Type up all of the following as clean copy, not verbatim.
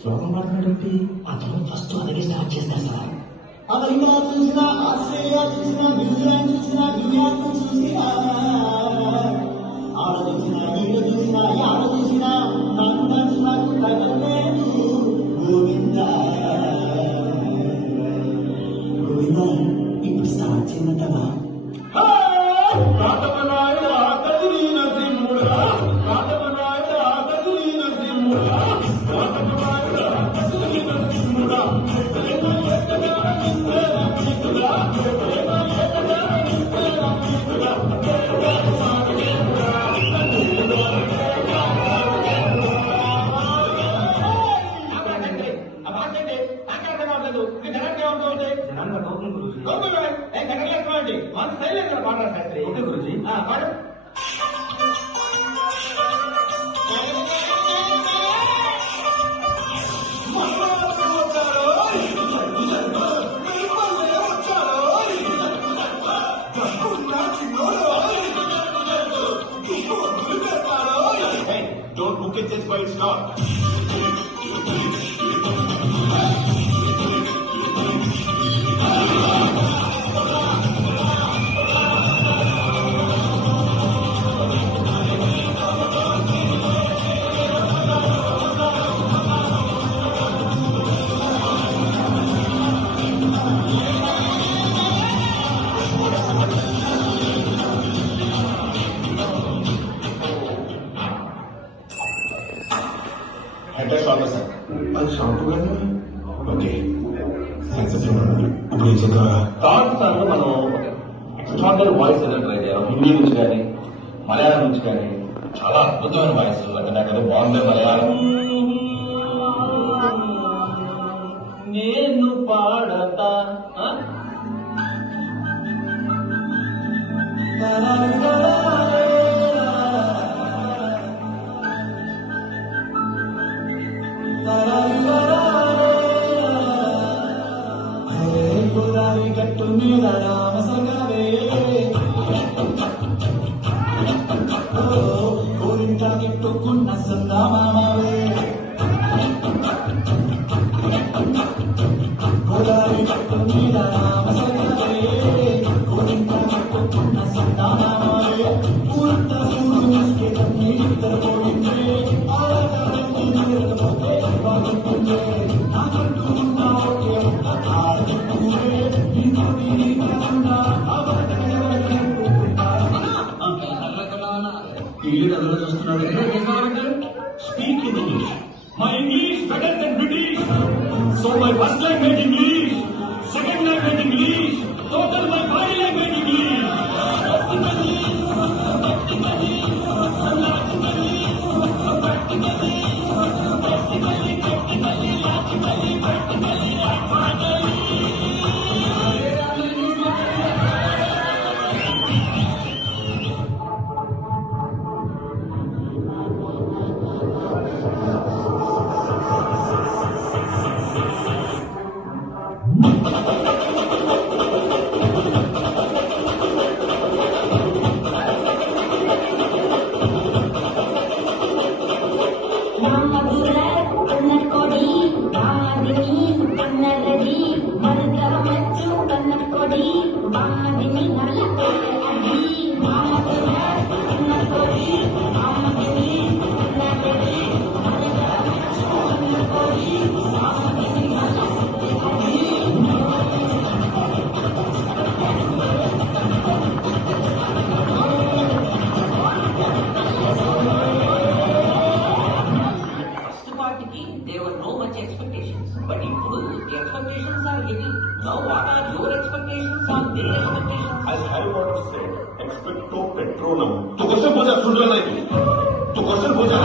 శ్లోకం మాట్లాడేంటి అతను ఫస్ట్ అలాగే స్టార్ట్ చేస్తారు సార్. అమెరికా చూసినా, ఆస్ట్రేలియా చూసినా, న్యూజిలాండ్ చూసినా, న్యూయార్క్ చూసినా, ఆడ చూసినా, ఈడ చూసినా, ఆడ చూసినా, నాకు నాకు తగలేదు గోవింద గోవింద. ఇప్పుడు స్టార్ట్ చేయమంటావా? Don't book it just by its start. అది షాంపూ కదా. ఓకే సక్సెస్ ఇప్పుడు ఏం చేద్దాం? థర్డ్ సార్ మనం ఎక్స్ట్రాడినరీ వాయిస్ ఏదో ట్రై చేయాలి. హిందీ నుంచి కానీ మలయాళం నుంచి కానీ చాలా అద్భుతమైన వాయిస్. అంటే నాకు ఏదో బాగుంది మలయాళం. నేను పాడతా గట్టు మీద రామసగవే కోరింట గిట్టుకున్న సందామావే గోదావరి గట్టు మీద రామసగవే కోరింట గిట్టుకున్న సందామావే పూర్త సూర్యుడు ముసుకే తన్ని ఇద్దరు పోయిందే ఆడగారికి నీరకపోతే బాగుంటుందే నాకంటూ ఉన్న ఒకే ఒక్క Speak in English. My English better than British. So my first language English, second language English, total my body language English. But ఇప్పుడు the expectations are heavy. Now what are your expectations or their expectations? As Harry Potter said, expecto patronum. तो question पूछा सुन रहा नहीं, तो question पूछा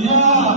Yeah.